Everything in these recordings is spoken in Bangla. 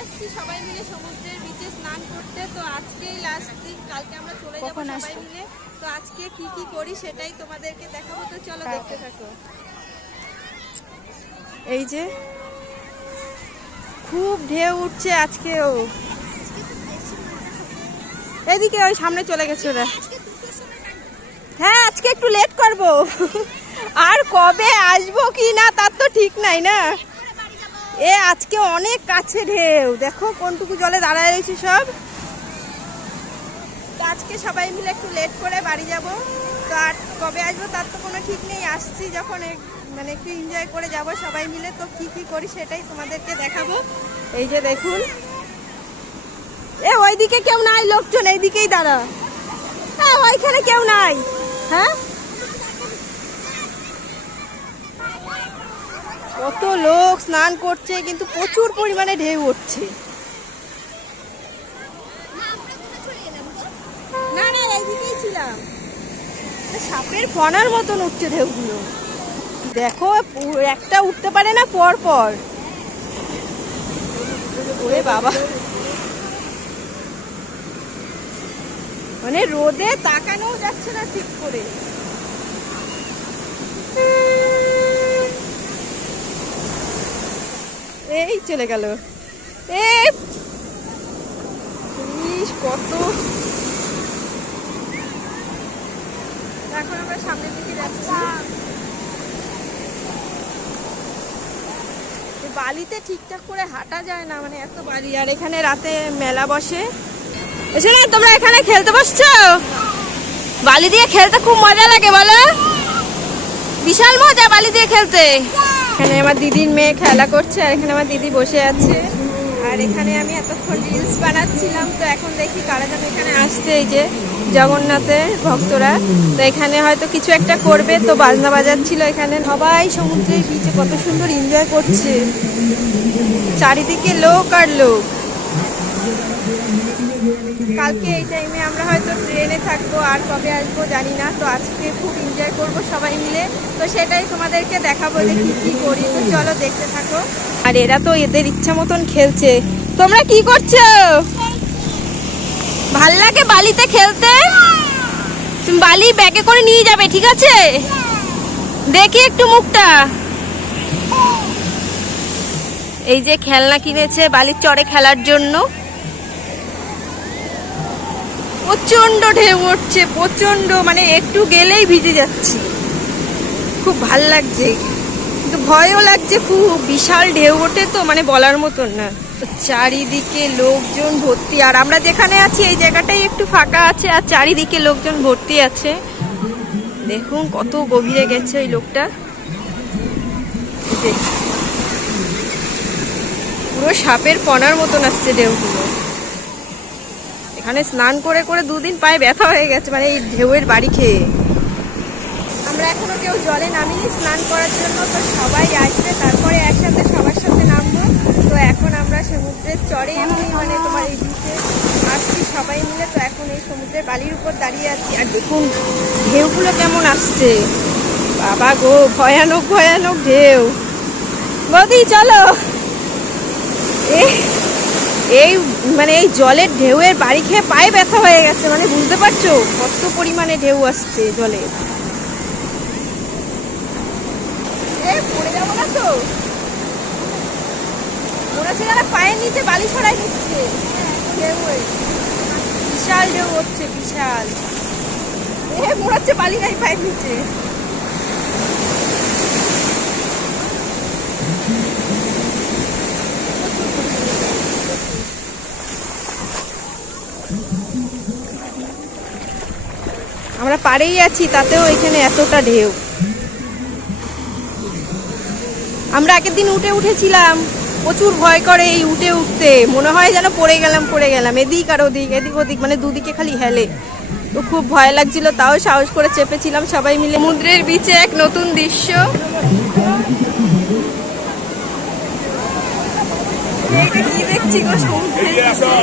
আসছি সবাই মিলে সমুদ্রের বিচে স্নান করতে। তো আজকেই লাস্ট দিন, কালকে আমরা চলে যাবো সবাই মিলে। তো আজকে কি কি করি সেটাই তোমাদেরকে দেখাবো, তো চলো দেখতে থাকো। এই যে খুব ঢেউ উঠছে আজকেও। এদিকে ওই সামনে চলে গেছে ওরা। হ্যাঁ আজকে একটু লেট করবো, আর কবে আসবো কি না তার তো ঠিক নাই না। এ আজকে অনেক কাছে ঢেউ, দেখো কোনটুকু জলে দাঁড়ায় রয়েছে সব। তো আজকে সবাই মিলে একটু লেট করে বাড়ি যাব। তো আর কবে আসবো তার তো কোনো ঠিক নেই। আসছি যখন মানে একটু এনজয় করে যাব সবাই মিলে। তো কি কি করি সেটাই তোমাদেরকে দেখাবো। এই যে দেখুন, এ ওইদিকে কেউ নাই লোকজন, এইদিকেই দাঁড়া। হ্যাঁ ওইখানে কেউ নাই। হ্যাঁ কত লোক স্নান করছে, কিন্তু প্রচুর পরিমাণে ঢেউ উঠছে। না না এইদিকেই ছিলাম। সাপের ফনার মতন উঠছে ঢেউগুলো, দেখো একটা উঠতে পারে না পর পর। ওরে বাবা, মানে রোদে তাকানো যাচ্ছে না ঠিক করে। এই চলে গেল। কত, এখন আমরা সামনের দিকে যাচ্ছি। বালিতে ঠিকঠাক করে হাঁটা যায় না, মানে এত বালি। আর এখানে রাতে মেলা বসে। এখানে তোমরা এখানে খেলতে বসছো? বালি দিয়ে খেলতে খুব মজা লাগে বলো? বিশাল মজা বালি দিয়ে খেলতে। এখানে আমার দিদির মেয়ে খেলা করছে, আর এখানে আমার দিদি বসে আছে। আর এখানে আমি এতক্ষণ রিলস বানাচ্ছিলাম। তো এখন দেখি কারা যেন এখানে আসছে, এই যে জগন্নাথের ভক্তরা। তো এখানে হয়তো কিছু একটা করবে, তো বাজনা বাজাচ্ছিল এখানে। সবাই সমুদ্রের বিচে কত সুন্দর এনজয় করছে, চারিদিকে লোক আর লোক। কালকে এই টাইমে আমরা হয়তো ট্রেনে থাকবো, আর কবে আসবো জানি না। তো আজকে খুব এনজয় করবো সবাই মিলে। তো সেটাই তোমাদেরকে দেখাবো যে কি কি করি। তো চলো দেখতে থাকো। আর এরা তো এদের ইচ্ছা মতন খেলছে। তোমরা কি করছো? ভাল লাগে বালিতে খেলতে? তুমি বালি ব্যাগে করে নিয়ে যাবে, ঠিক আছে? দেখি একটু মুখটা। এই যে খেলনা কিনেছে বালির চড়ে খেলার জন্য। প্রচন্ড ঢেউ উঠছে, প্রচন্ড, মানে একটু গেলেই ভিজে যাচ্ছি। খুব ভাল লাগছে, কিন্তু ভয়ও লাগছে খুব। বিশাল ঢেউ ওঠে তো, মানে বলার মতন না। চারিদিকে লোকজন ভর্তি। আর আমরা যেখানে আছি এই জায়গাটাই একটু ফাঁকা আছে, আর চারিদিকে লোকজন ভর্তি আছে। দেখুন কত গভীরে গেছে ওই লোকটা। পুরো সাপের ফনার মতন আসছে ঢেউগুলো। এখানে স্নান করে করে দুদিন পায়ে ব্যথা হয়ে গেছে, মানে এই ঢেউয়ের বাড়ি খেয়ে। আমরা এখনো কেউ জলে নামিনি স্নান করার জন্য। তো সবাই আসবে, তারপরে একসাথে সবার সাথে নামবো। তো এখন আমরা সমুদ্রের চরে এমনি, মানে তোমার এই বিচে আসছি সবাই মিলে। তো এখন এই সমুদ্রের বালির উপর দাঁড়িয়ে আছি। আর দেখুন ঢেউগুলো কেমন আসছে, বাবা গো, ভয়ানক ভয়ানক ঢেউ। বৌদি চলো। এই মানে এই জলের ঢেউয়ের বাড়ি খেয়ে পায়ে ব্যথা হয়ে গেছে, মানে বুঝতে পারছো কত পরিমাণে ঢেউ আসছে জলে। পড়ে যাবো না তো? মনে হচ্ছে যারা পায়ের নিচে বালি ছড়াই দিচ্ছে। বিশাল ঢেউ হচ্ছে, বিশাল। মনে হচ্ছে বালি নাই পায়ের নিচে। আমরা পাড়েই আছি, তাতেও এখানে এতটা ঢেউ। আমরা আগের দিন উঠেছিলাম, প্রচুর ভয় করে এই উঠতে। মনে হয় যেন পড়ে গেলাম এদিক আর ওদিক, এদিক ওদিক, মানে দুদিকে খালি হেলে। তো খুব ভয় লাগছিল, তাও সাহস করে চেপেছিলাম সবাই মিলে। সমুদ্রের বিচে এক নতুন দৃশ্য। এইটা কি দেখছি গো, সমুদ্রের বিচে।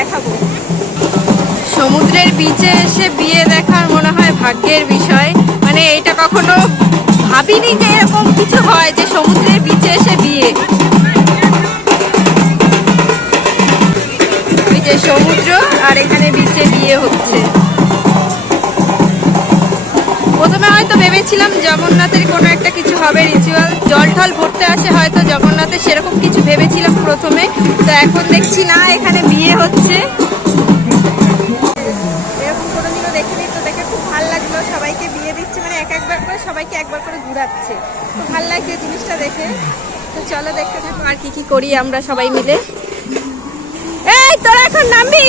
দেখাবো। সমুদ্রের বিচে এসে বিয়ে দেখার মনে হয় ভাগ্যের বিষয়। মানে এটা কখনো ভাবিনি যে এরকম কিছু হয়, যে সমুদ্রের বিচে এসে বিয়ে। ওই যে সমুদ্র আর এখানে বিচে বিয়ে হচ্ছে। প্রথমে হয়তো ভেবেছিলাম জগন্নাথের কোনো একটা কিছু হবে, রিচুয়াল, জল ঠল ভরতে আসে হয়তো জগন্নাথের, সেরকম কিছু ভেবেছিলাম প্রথমে। তো এখন দেখছি না, এখানে বিয়ে হচ্ছে। এরকম কোনোদিনও দেখিনি, তো দেখে খুব ভালো লাগলো। সবাইকে বিয়ে দিচ্ছে, মানে একবার করে সবাইকে একবার করে ঘুরাচ্ছে। খুব ভালো লাগছে জিনিসটা দেখে। তো চলো দেখতে থাকো আর কি করি আমরা সবাই মিলে। এই তোরা এখন নামবি?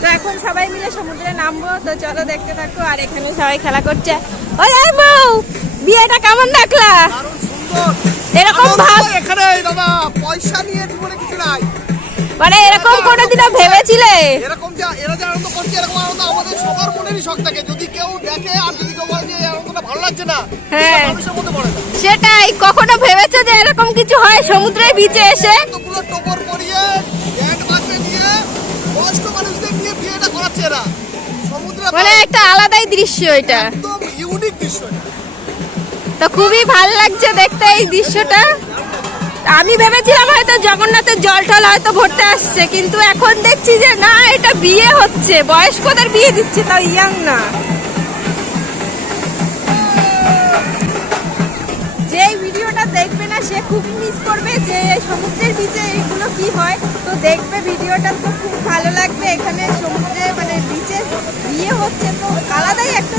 তো এখন সবাই মিলে সমুদ্রে নামবো। তো চলো দেখতে থাকো। আর এখানে সবাই খেলা করছে। ওই বউ, বিয়েটা কেমন দেখলা? এরকম ভাব এখানে দাদা পয়সা নিয়ে জীবনে কিছু নাই। মানে এরকম কোনোদিনও ভেবেছিলে? এরকম যে এরা যে আনন্দ করছে, এরকম আনন্দ আমাদের সবার মনেরই শখ থাকে। যদি কেউ দেখে আর যদি কেউ বলে যে আনন্দটা ভালো লাগছে না, হ্যাঁ মানুষের মধ্যে পড়ে না। সেটাই। কখনো ভেবেছো যে এরকম কিছু হয় সমুদ্রের বিচে এসে? এতগুলো টোপর পরিয়ে ব্যান্ড বাজে নিয়ে বয়স্ক মানুষদের নিয়ে বিয়েটা করাচ্ছে এরা সমুদ্রে। মানে একটা আলাদাই দৃশ্য, এটা একদম ইউনিক দৃশ্য। তো খুবই ভালো লাগছে দেখতে এই দৃশ্যটা। আমি ভেবেছিলাম হয়তো জগন্নাথের জল টল হয়তো ভরতে আসছে, কিন্তু এখন দেখছি যে না, এটা বিয়ে হচ্ছে, বয়স্কদের বিয়ে দিচ্ছে, তাও ইয়াং না। যে ভিডিওটা দেখবে না সে খুবই মিস করবে যে সমুদ্রের বিচে এইগুলো কি হয়। তো দেখবে ভিডিওটা, তো খুব ভালো লাগবে। এখানে সমুদ্রে মানে বিচে বিয়ে হচ্ছে, তো আলাদাই একটা।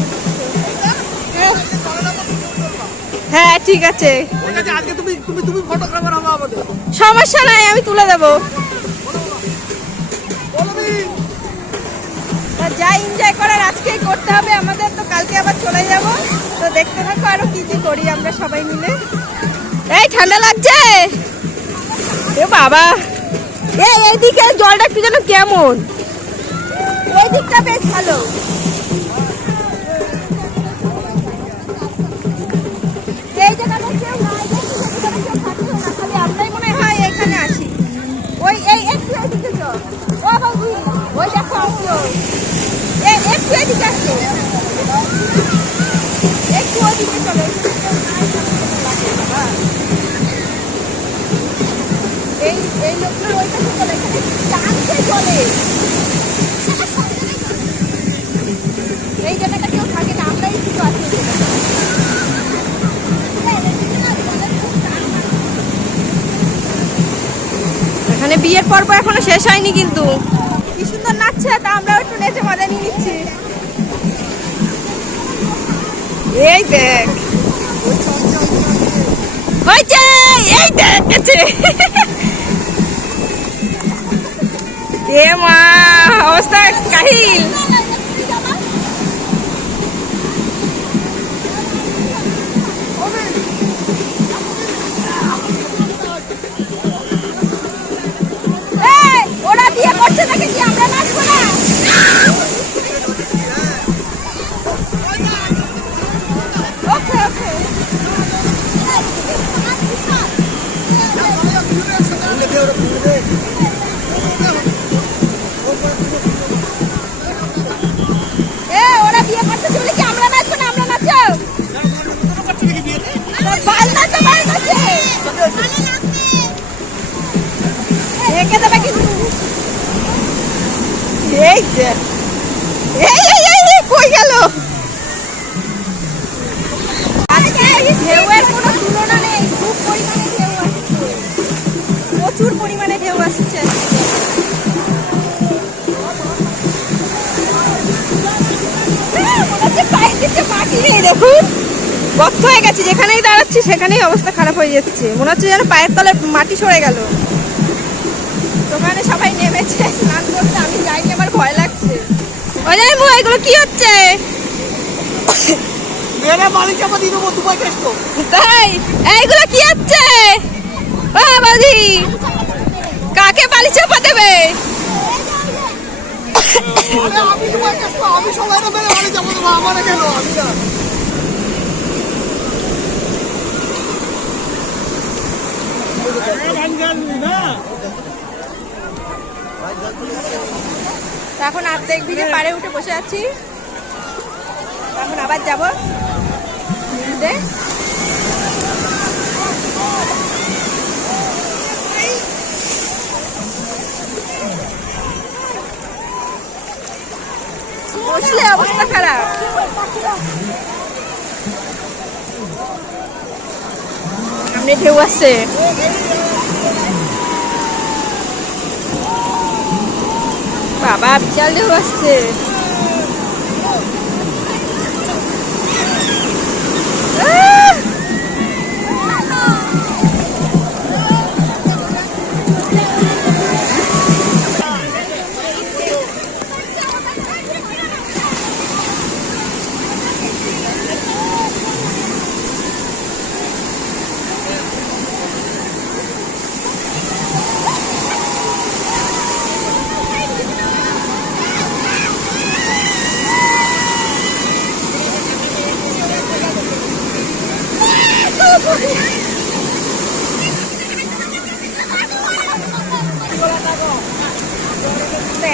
হ্যাঁ ঠিক আছে, আজকে তুমি তুমি তুমি ফটোগ্রাফার হবে আমাদের, সমস্যা নাই, আমি তুলে দেবো। যা এনজয় করার আজকেই করতে হবে আমাদের, তো কালকে আবার চলে যাব। তো দেখতে থাকো আরো কি কি করি আমরা সবাই মিলে। এই ঠান্ডা লাগছে এ বাবা। এইদিকে জলটা একটু যেন কেমন, ওই দিকটা বেশ ভালো। এই জায়গাটা কেউ নাই, কেউ থাকছে না, খালি আমরাই মনে হয় এখানে আসি। ওই এই একটু এদিকে তো, ও বাবু ওই দেখো আসো, একটু এদিকে আসো, একটু ওদিকে চলো। এই এই লোকগুলো ওই পাশে চলে, এখানে টানছে চলে। এই জায়গাটা কেউ থাকে না, আমরাই শুধু আছি। এখানে বিয়ের পর্ব এখনো শেষ হয়নি, কিন্তু কি সুন্দর নাচছে, তা আমরাও একটু নেচে মজা নিয়ে নিচ্ছি। এই দেখ, হয়েছে, এই দেখ গেছে। এ মা, অবস্থা কাহিল। ওরা বিয়ে করছে নাকি, কি আমরা নাচবো না? ওকে ওকে। ওরা বিয়ে করতেছে বলে কি আমরা নাচবো না? আমরা নাচো, বাল নাচো, বাল নাচে রেখে দেবে কিন্তু। এই যে এই কই গেল? আজকে ঢেউয়ের কোনো তুলনা নেই, খুব পরিমাণে ঢেউ আসছে, প্রচুর পরিমাণে ঢেউ আসছে। মাটি নেই, দেখুন গর্ত হয়ে গেছে, যেখানেই দাঁড়াচ্ছি সেখানেই অবস্থা খারাপ হয়ে যাচ্ছে। মনে হচ্ছে যেন পায়ের তলে মাটি সরে গেল। দোকানে সবাই নেমেছে স্নান করতে, আমি যাইনি, আমার ভয় লাগছে। ওই যে এগুলো কি হচ্ছে? তাই এইগুলো কি হচ্ছে? বাবাজি, কাকে বালি চাপা দেবে? আমি সবাই বাড়ি যাবো, আমার কেন? আমি না, এই ওরা বিয়ে করছে নাকি, কি আমরা নাচবো না? আমরা নাচো, আমি বিয়ে করছি, আমি সবাই মিলে বাড়ি যাবো, আমার কেন? আমি না। ওকে ওকে। এখন অর্ধেক ভিজে পাড়ে উঠে বসে আছি, এখন আবার যাবো বসলে অবস্থা খারাপ। সামনে ঢেউ আসছে, বাবা বিশাল ঢেউ আসছে।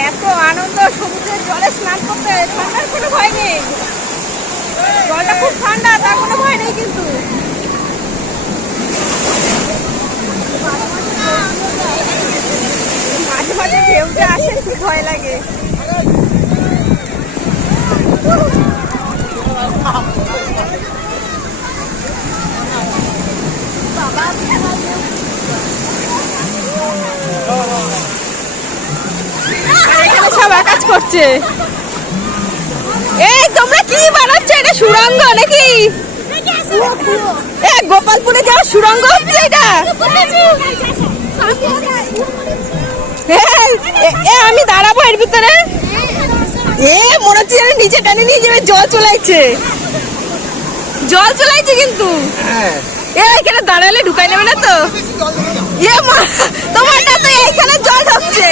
এত আনন্দ সমুদ্রের জলে স্নান করতে, ঠান্ডার কোনো ভয় নেই, জলটা খুব ঠান্ডা, তার কোনো ভয় নেই। কিন্তু মাঝে মাঝে ঢেউটা আসে, খুব ভয় লাগে। এখানে সবাই কাজ করছে। এই তোমরা কি বানাচ্ছ? এটা সুড়ঙ্গ নাকি? গোপালপুরে যাওয়ার সুড়ঙ্গ হচ্ছে এটা? আমি দাঁড়াবো এর ভিতরে। মনে হচ্ছে নিচে টানে নিয়ে যাবে, জল চলাইছে, জল চলাইছে কিন্তু এখানে দাঁড়ালে ঢুকাই নেবে না তো? তোমারটা তো এইখানে জল ঢুকছে।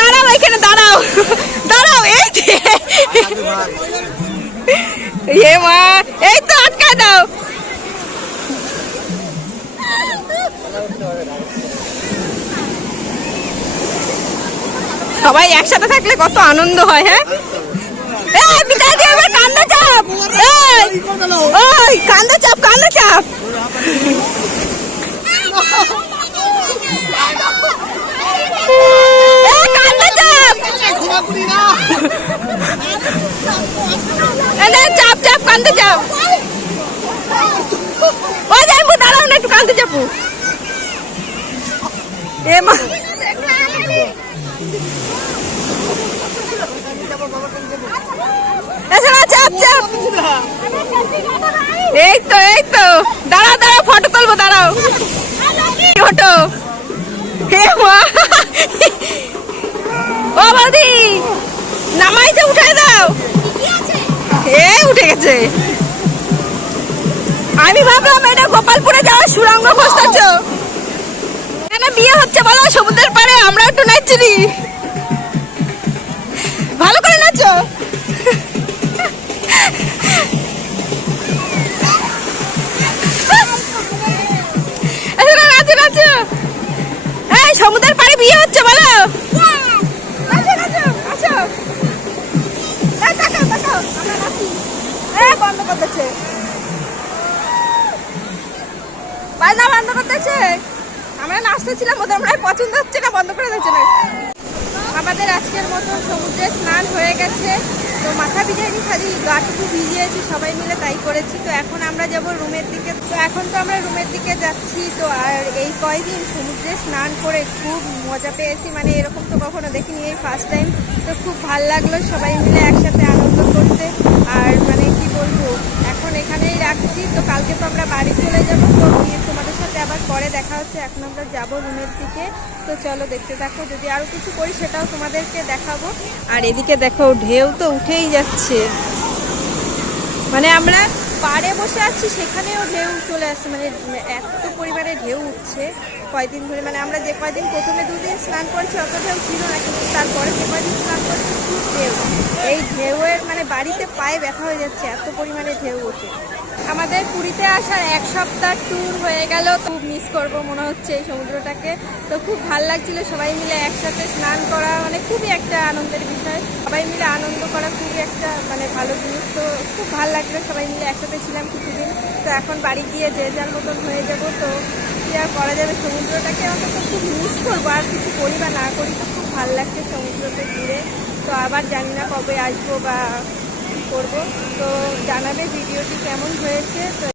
দাঁড়াও এখানে, দাঁড়াও দাঁড়াও, এই মা, এই তো আটকায় দাও। সবাই একসাথে থাকলে কত আনন্দ হয়। হ্যাঁ, কান্দা চাপ, কান্দা চাপ, কান্দা চাপ। চাপ চাপ, কান্দে চাপ। ও যাইবো, দাঁড়াও না একটু, কান্দে চাপু। মা চাপ চাপ। এই তো এই তো, দাঁড়াও দাঁড়াও, ফটো তুলবো, দাঁড়াও। ফটো। ও বৌদি, নামাইছে, উঠে দাও। উঠে গেছে। আমি ভাবলাম এটা গোপালপুরে যাওয়ার সুড়ঙ্গ খুঁজতেছ। এখানে বিয়ে হচ্ছে বলো সমুদ্রের পাড়ে, আমরা একটু নাচছি। ভালো করে নাচো। নাচো নাচো। এই সমুদ্রের পাড়ে বিয়ে হচ্ছে বলো। বন্ধ করতেছে, বাজনা বন্ধ করতেছে। আমরা নাচতেছিলাম, ওদের আমরা পছন্দ হচ্ছে না, বন্ধ করে দিচ্ছে না। আমাদের আজকের মতন সমুদ্রে স্নান হয়ে গেছে, তো মাথা ভিজাইনি, খালি গাটুকু ভিজিয়েছি, সবাই মিলে তাই করেছি। তো এখন আমরা যাব রুমের দিকে। তো এখন তো আমরা রুমের দিকে যাচ্ছি। তো আর এই কয়দিন সমুদ্রে স্নান করে খুব মজা পেয়েছি, মানে এরকম তো কখনো দেখিনি, এই ফার্স্ট টাইম। তো খুব ভালো লাগলো সবাই মিলে একসাথে আনন্দ করতে। আর মানে কি বলবো, এখন এখানেই রাখছি। তো কালকে তো আমরা বাড়ি চলে যাবো, তো তোমাদের সাথে আবার পরে দেখা হচ্ছে। এখন আমরা যাবো রুমের দিকে। তো চলো দেখতে থাকো, যদি আরো কিছু করি সেটাও তোমাদেরকে দেখাবো। আর এদিকে দেখো ঢেউ তো উঠেই যাচ্ছে, মানে আমরা পাড়ে বসে আছি, সেখানেও ঢেউ চলে আসছে, মানে এত পরিমাণে ঢেউ উঠছে কয়দিন ধরে, মানে আমরা যে কয়দিন প্রথমে দুদিন স্নান করছি অত ঢেউ ছিল না, কিন্তু তারপরে যে কয়দিন স্নান করছি খুব ঢেউ। এই ঢেউয়ের মানে বাড়িতে পায়ে ব্যথা হয়ে যাচ্ছে, এত পরিমাণে ঢেউ ওঠে। আমাদের পুরীতে আসার 1 সপ্তাহ ট্যুর হয়ে গেল, খুব মিস করব মনে হচ্ছে এই সমুদ্রটাকে। তো খুব ভালো লাগছিল সবাই মিলে একসাথে স্নান করা, মানে খুবই একটা আনন্দের বিষয়। সবাই মিলে আনন্দ করা খুবই একটা মানে ভালো জিনিস। তো খুব ভালো লাগলো, সবাই মিলে একসাথে ছিলাম কিছুদিন। তো এখন বাড়ি গিয়ে যে যার মতন হয়ে যাব, তো কি আর করা যাবে, সমুদ্রটাকে অন্তত খুব মিস করবো। আর কিছু করি বা না করি, তো খুব ভালো লাগছে সমুদ্রতে ঘুরে। তো আবার জানি না কবে আসবো বা কী করবো, তো জানাবে ভিডিওটি কেমন হয়েছে। তো